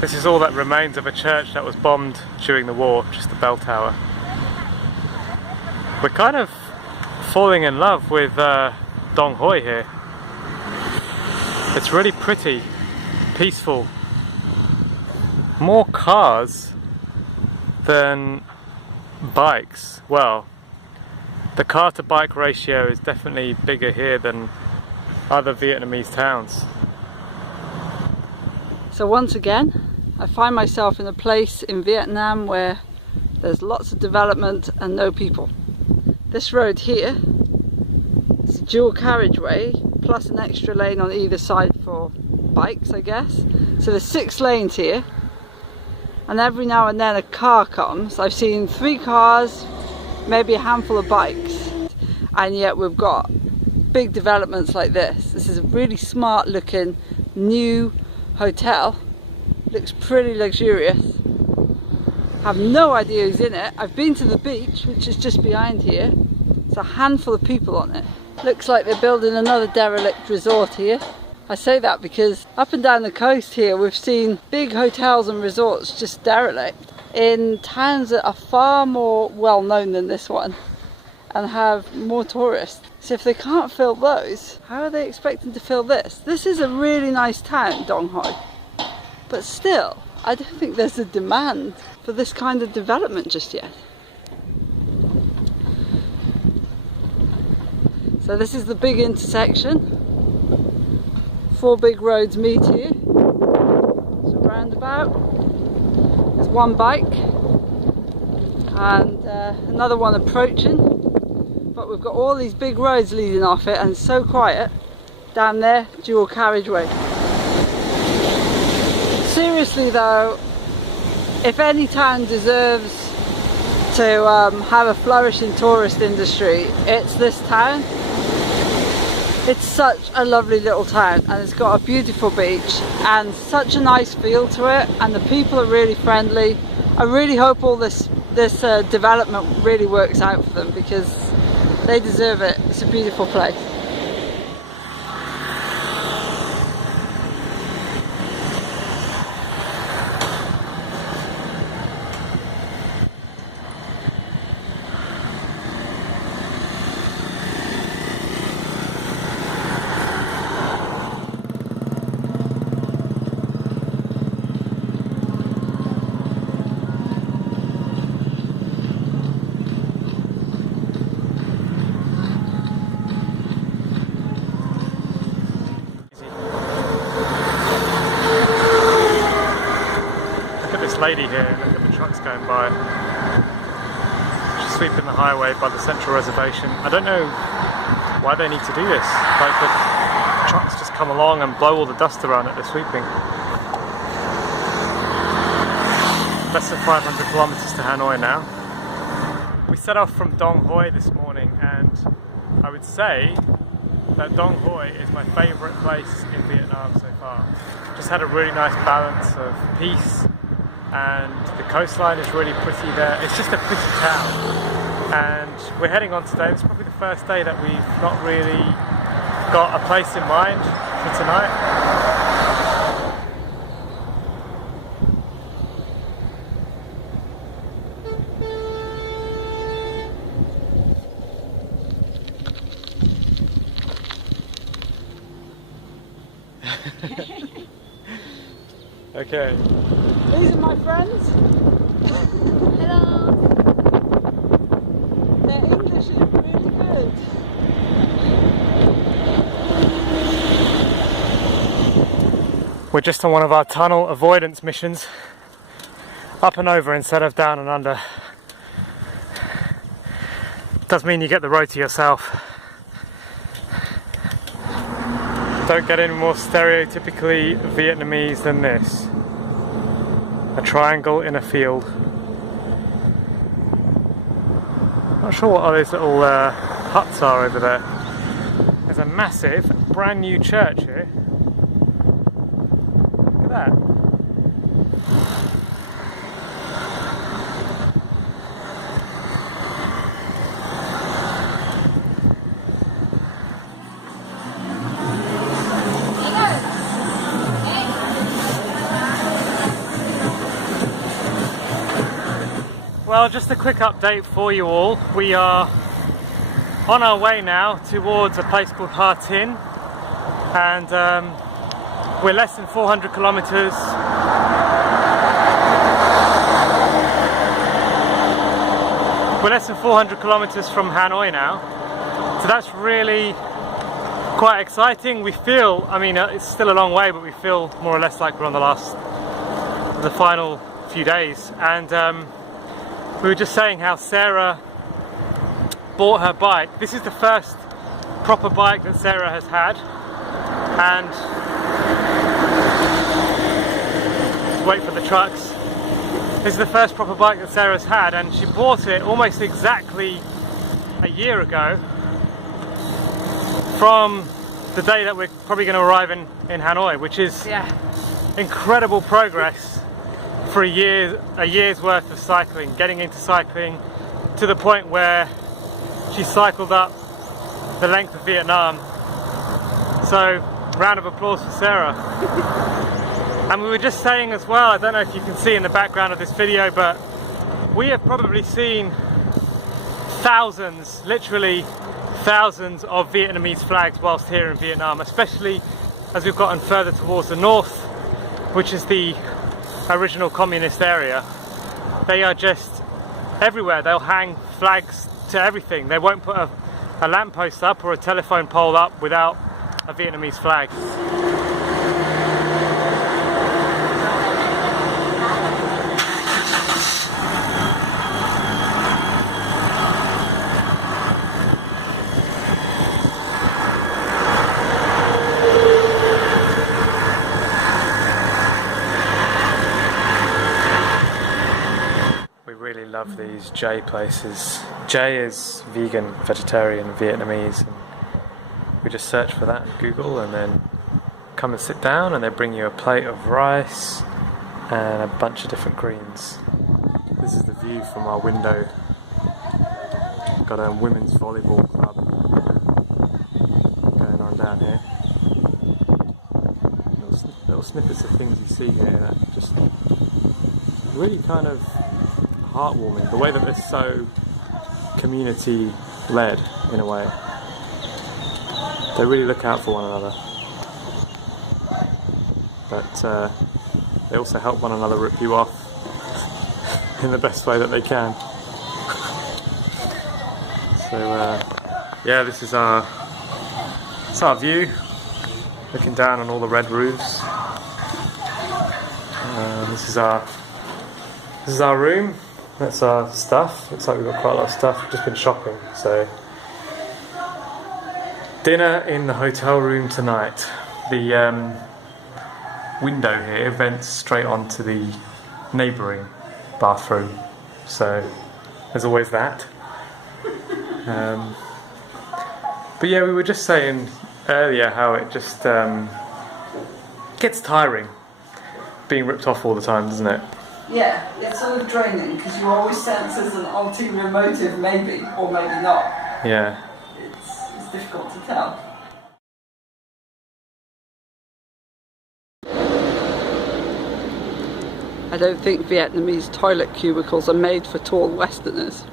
This is all that remains of a church that was bombed during the war, just the bell tower. We're kind of falling in love with Dong Hoi here. It's really pretty, peaceful. More cars than bikes. Well, the car to bike ratio is definitely bigger here than other Vietnamese towns. So once again, I find myself in a place in Vietnam where there's lots of development and no people. This road here is a dual carriageway plus an extra lane on either side for bikes, I guess. So there's 6 lanes here, and every now and then a car comes. I've seen 3 cars, maybe a handful of bikes, and yet we've got big developments like this. This is a really smart looking new hotel. Looks pretty luxurious. Have no idea who's in it. I've been to the beach, which is just behind here. There's a handful of people on it. Looks like they're building another derelict resort here. I say that because up and down the coast here we've seen big hotels and resorts just derelict in towns that are far more well known than this one and have more tourists. So if they can't fill those, how are they expecting to fill this? This is a really nice town, Dong Hoi, but still I don't think there's a demand for this kind of development just yet. So this is the big intersection. 4 big roads meet here. It's a roundabout. There's 1 bike and another one approaching. But we've got all these big roads leading off it, and it's so quiet. Down there, dual carriageway. Seriously though, if any town deserves to have a flourishing tourist industry, it's this town. It's such a lovely little town, and it's got a beautiful beach and such a nice feel to it, and the people are really friendly. I really hope all this development really works out for them because they deserve it. It's a beautiful place. Lady here, look at the trucks going by. She's sweeping the highway by the central reservation. I don't know why they need to do this. Like, the trucks just come along and blow all the dust around that they're sweeping. Less than 500 kilometers to Hanoi now. We set off from Dong Hoi this morning, and I would say that Dong Hoi is my favourite place in Vietnam so far. Just had a really nice balance of peace, and the coastline is really pretty there. It's just a pretty town, and we're heading on today. It's probably the first day that we've not really got a place in mind for tonight. Okay. These are my friends. Hello. Their English is really good. We're just on one of our tunnel avoidance missions. Up and over instead of down and under. Does mean you get the road to yourself. Don't get any more stereotypically Vietnamese than this. A triangle in a field. Not sure what all those little huts are over there. There's a massive brand new church here. Look at that. well, just a quick update for you all. We are on our way now towards a place called Ha Tin, and we're less than 400 kilometers. We're less than 400 kilometers from Hanoi now, so that's really quite exciting. We feel, I mean, it's still a long way, but we feel more or less like we're on the final few days. And we were just saying how Sarah bought her bike. This is the first proper bike that Sarah has had, and wait for the trucks. This is the first proper bike that Sarah's had, and she bought it almost exactly a year ago from the day that we're probably going to arrive in Hanoi, which is incredible progress for a year's worth of cycling, getting into cycling to the point where she cycled up the length of Vietnam. So, round of applause for Sarah. And we were just saying as well, I don't know if you can see in the background of this video, but we have probably seen thousands, literally thousands of Vietnamese flags whilst here in Vietnam, especially as we've gotten further towards the north, which is the original communist area. They are just everywhere. They'll hang flags to everything. They won't put a lamppost up or a telephone pole up without a Vietnamese flag. Love these J places. J is vegan, vegetarian, Vietnamese, and we just search for that in Google and then come and sit down, and they bring you a plate of rice and a bunch of different greens. This is the view from our window. Got a women's volleyball club going on down here. Little snippets of things you see here that just really kind of heartwarming, the way that they're so community led in a way. They really look out for one another, but they also help one another rip you off in the best way that they can. So yeah, this is our view, looking down on all the red roofs. This is our room. That's our stuff. Looks like we've got quite a lot of stuff. We've just been shopping, so dinner in the hotel room tonight. The window here vents straight onto the neighbouring bathroom, so there's always that. But yeah, we were just saying earlier how it just gets tiring being ripped off all the time, doesn't it? Yeah, it's sort of draining because you always sense there's an ulterior motive, maybe, or maybe not. Yeah. It's difficult to tell. I don't think Vietnamese toilet cubicles are made for tall Westerners.